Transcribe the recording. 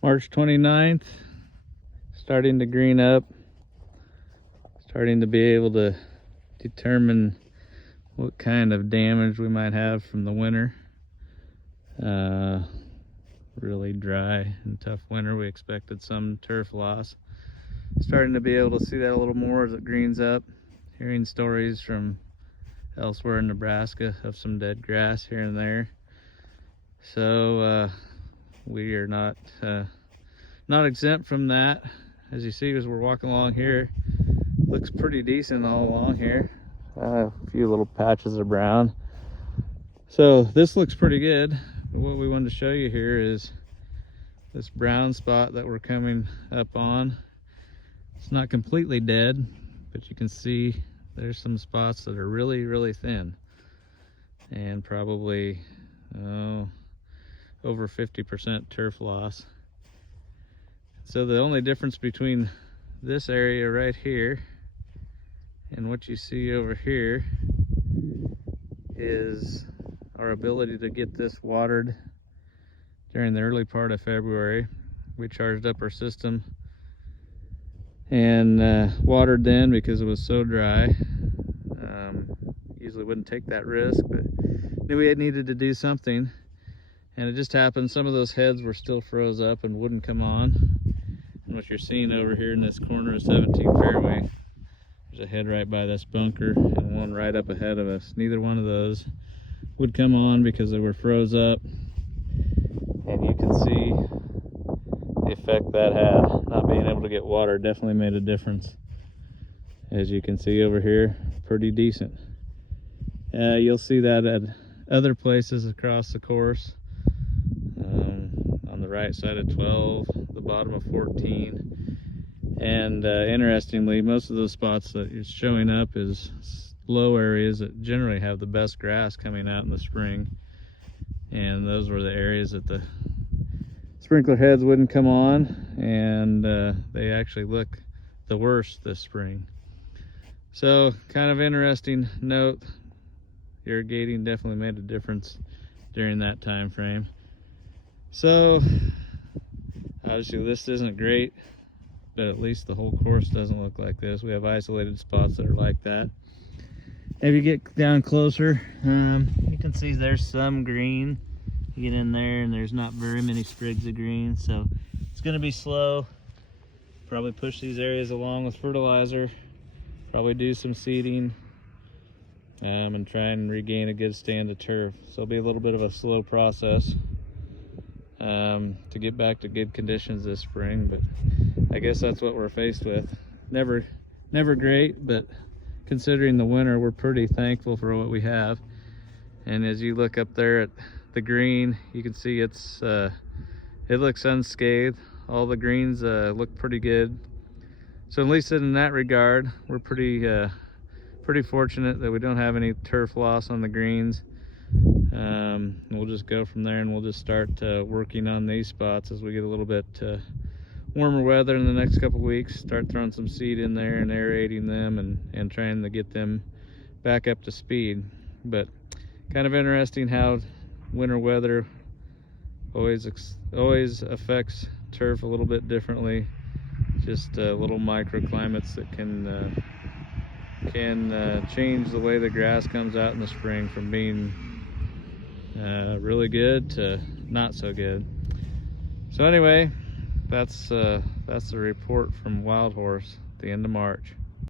March 29th, starting to green up, starting to be able to determine what kind of damage we might have from the winter. Really dry and tough winter. We expected some turf loss. Starting to be able to see that a little more as it greens up. Hearing stories from elsewhere in Nebraska of some dead grass here and there. So we are not exempt from that. As you see, as we're walking along here, looks pretty decent all along here. A few little patches of brown. So this looks pretty good. But what we wanted to show you here is this brown spot that we're coming up on. It's not completely dead, but you can see there's some spots that are really, really thin, and probably over 50% turf loss. So the only difference between this area right here and what you see over here is our ability to get this watered during the early part of February. We charged up our system and watered then because it was so dry. Usually wouldn't take that risk, but knew we needed to do something. And it just happened some of those heads were still froze up and wouldn't come on. And what you're seeing over here in this corner of 17 fairway, there's a head right by this bunker and one right up ahead of us. Neither one of those would come on because they were froze up. And you can see the effect that had. Not being able to get water definitely made a difference. As you can see over here, pretty decent. You'll see that at other places across the course. On the right side of 12, the bottom of 14. And interestingly, most of those spots that is showing up is low areas that generally have the best grass coming out in the spring. And those were the areas that the sprinkler heads wouldn't come on, and they actually look the worst this spring. So kind of interesting note. Irrigating definitely made a difference during that time frame. So obviously this isn't great, but at least the whole course doesn't look like this. We have isolated spots that are like that. If you get down closer, you can see there's some green. You get in there and there's not very many sprigs of green, so it's going to be slow. Probably push these areas along with fertilizer, probably do some seeding, and try and regain a good stand of turf. So it'll be a little bit of a slow process to get back to good conditions this spring, but I guess that's what we're faced with. Never great, but considering the winter, we're pretty thankful for what we have. And as you look up there at the green, you can see it looks unscathed. All the greens look pretty good. So at least in that regard, we're pretty fortunate that we don't have any turf loss on the greens. We'll just go from there, and we'll just start working on these spots as we get a little bit warmer weather in the next couple weeks. Start throwing some seed in there and aerating them and trying to get them back up to speed. But kind of interesting how winter weather always affects turf a little bit differently. Just little microclimates that can change the way the grass comes out in the spring from being really good to not so good. So anyway, that's the report from Wild Horse at the end of March.